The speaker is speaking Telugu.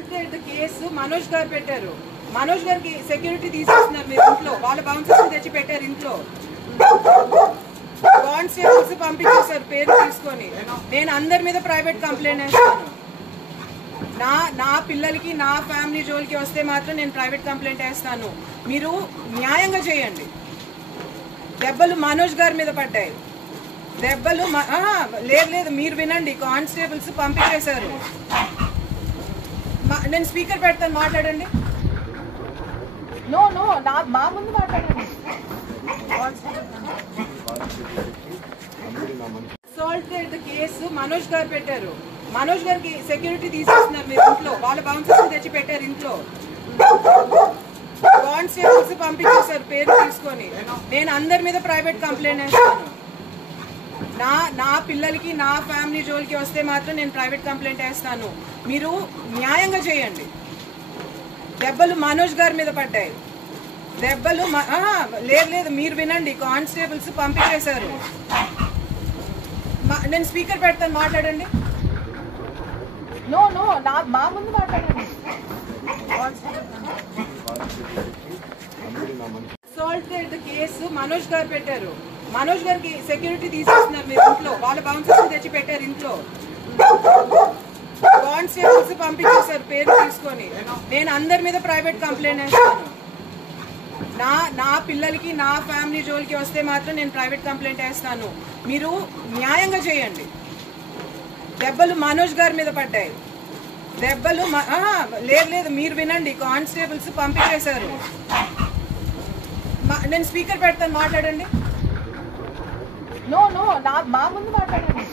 సాల్టెడ్ కేసు మనోజ్ గారు పెట్టారు. మనోజ్ గారికి సెక్యూరిటీ తీసేస్తున్నారు మీరు ఇంట్లో. వాళ్ళ బౌన్సర్స్ తెచ్చి పెట్టారు ఇంట్లో. కానిస్టేబుల్స్ పంపించేశారు పేరు తీసుకొని. నేను అందరి మీద ప్రైవేట్ కంప్లైంట్ వేస్తాను. నా పిల్లలకి నా ఫ్యామిలీ జోలికి వస్తే మాత్రం నేను ప్రైవేట్ కంప్లైంట్ వేస్తాను. మీరు న్యాయంగా చేయండి. దెబ్బలు మనోజ్ గారి మీద పడ్డాయి. దెబ్బలు లేదు మీరు వినండి. కానిస్టేబుల్స్ పంపించేశారు. నేను స్పీకర్ పెడతాను, మాట్లాడండి. నో మా ముందు మాట్లాడండి. సాల్టెడ్ కేసు మనోజ్ గారు పెట్టారు. మనోజ్ గారికి సెక్యూరిటీ తీసేస్తున్నారు మీరు ఇంట్లో. వాళ్ళ బౌన్సర్స్ తెచ్చి పెట్టారు ఇంట్లో. కానిస్టేబుల్స్ పంపించేశారు పేరు తీసుకొని. నేను అందరి మీద ప్రైవేట్ కంప్లైంట్ వేస్తాను. నా పిల్లలకి నా ఫ్యామిలీ జోలికి వస్తే మాత్రం నేను ప్రైవేట్ కంప్లైంట్ వేస్తాను. మీరు న్యాయంగా చేయండి. దెబ్బలు మనోజ్ గారి మీద పడ్డాయి. దెబ్బలు లేదు మీరు వినండి. కానిస్టేబుల్స్ పంపించేశారు. నేను స్పీకర్ పెడతాను, మాట్లాడండి. నో మా ముందు మాట్లాడండి. సాల్టెడ్ కేసు మనోజ్ గారు పెట్టారు. మనోజ్ గారికి సెక్యూరిటీ తీసేస్తున్నారు మీరు ఇంట్లో. వాళ్ళ బౌన్సర్స్ తెచ్చి పెట్టారు ఇంట్లో. కానిస్టేబుల్స్ పంపించేశారు పేరు తీసుకొని. నేను అందరి మీద ప్రైవేట్ కంప్లైంట్ వేస్తాను. నా పిల్లలకి నా ఫ్యామిలీ జోలికి వస్తే మాత్రం నేను ప్రైవేట్ కంప్లైంట్ వేస్తాను. మీరు న్యాయంగా చేయండి. దెబ్బలు మనోజ్ గారి మీద పడ్డాయి. దెబ్బలు లేదు మీరు వినండి. కానిస్టేబుల్స్ పంపించేశారు. నేను స్పీకర్ పెడతాను, మాట్లాడండి. నో మా ముందు మాట్లాడండి.